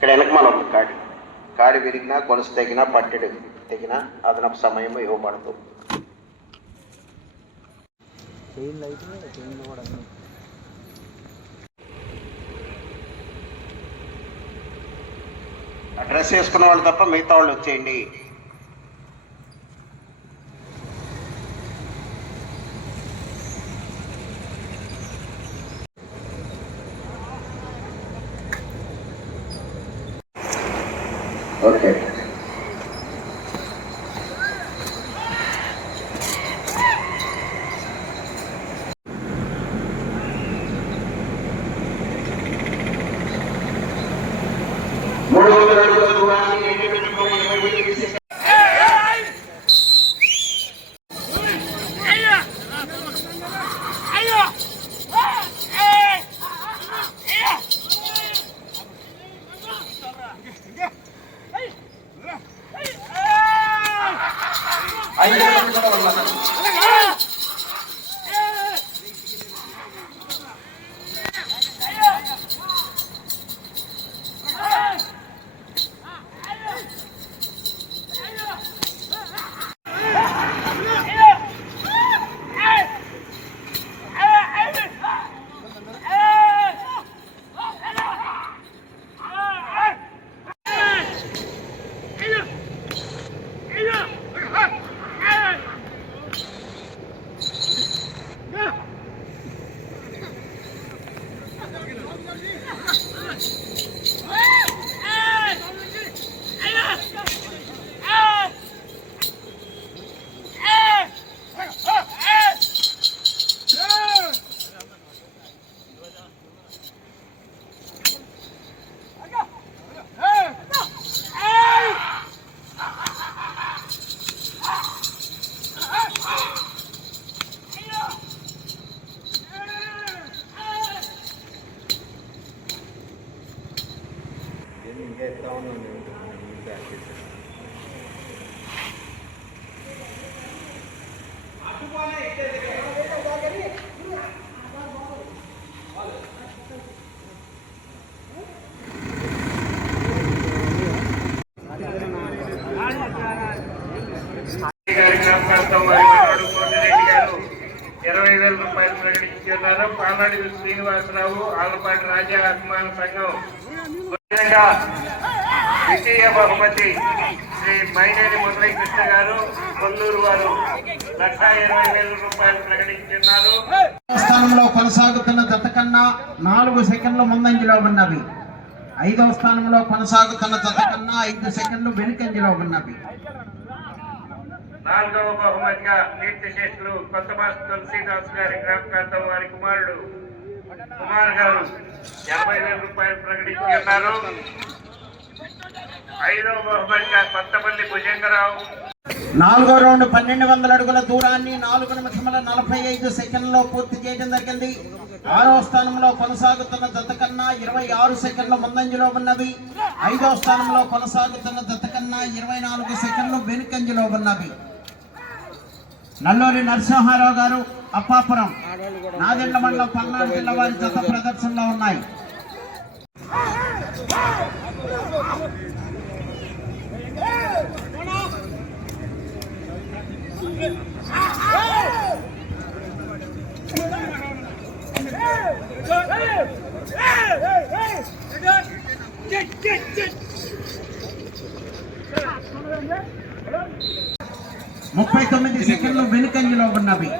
ఇక్కడ వెనకమాల ఉంది కాడి. కాడి విరిగినా, గొలుసు తెగినా, పట్టెడు తెగినా అదనపు సమయం ఇవ్వబడదు. డ్రెస్ వేసుకున్న వాళ్ళు తప్ప మిగతా వాళ్ళు వచ్చేయండి. ఓకే, రూపాయలు ప్రకటించున్నారు. పాలాడి శ్రీనివాసరావు, ఆలపాటి రాజా అభిమాన సంఘం ద్వితీయ బహుమతి శ్రీ మైనేని మురళీ కృష్ణ గారు, కొల్లూరు వారు 1,20,000 రూపాయలు ప్రకటించున్నారు. స్థానంలో కొనసాగుతున్న జత కన్నా 4 సెకండ్లు ముందంజలో ఉన్నవి. 5వ స్థానంలో కొనసాగుతున్న జత కన్నా 5 సెకండ్లు వెనుకంజలో ఉన్నవి. 4వ బహుమతిగా కీర్తిశేషులు కొత్తమాస్ తులసీదాస్ గారి జ్ఞాపకార్థం వారి కుమారుడు కుమార్ గారు 50,000 రూపాయలు ప్రకటించున్నారు. 5వ బహుమతిగా కొత్తపల్లి భుజంగరావు. 4వ రౌండ్ 1200 అడుగుల దూరాన్ని 4 నిమిషముల 45 సెకండ్లలో పూర్తి చేయడం జరిగింది. 6వ స్థానంలో కొనసాగుతున్న జత కన్నా 26 సెకండ్లు ముందంజలో ఉన్నవి. 5వ స్థానంలో కొనసాగుతున్న జత కన్నా 24 సెకండ్లు వెనుకంజలో ఉన్నవి. నల్లూరి నరసింహారావు గారు, అప్పాపురం, నాదెండ్ల మండలం, పల్నాడు జిల్లా వారి జత ప్రదర్శనలో ఉన్నాయి. ముప్పై 39 సెకండ్లు వెనుకంజలో ఉన్నవి.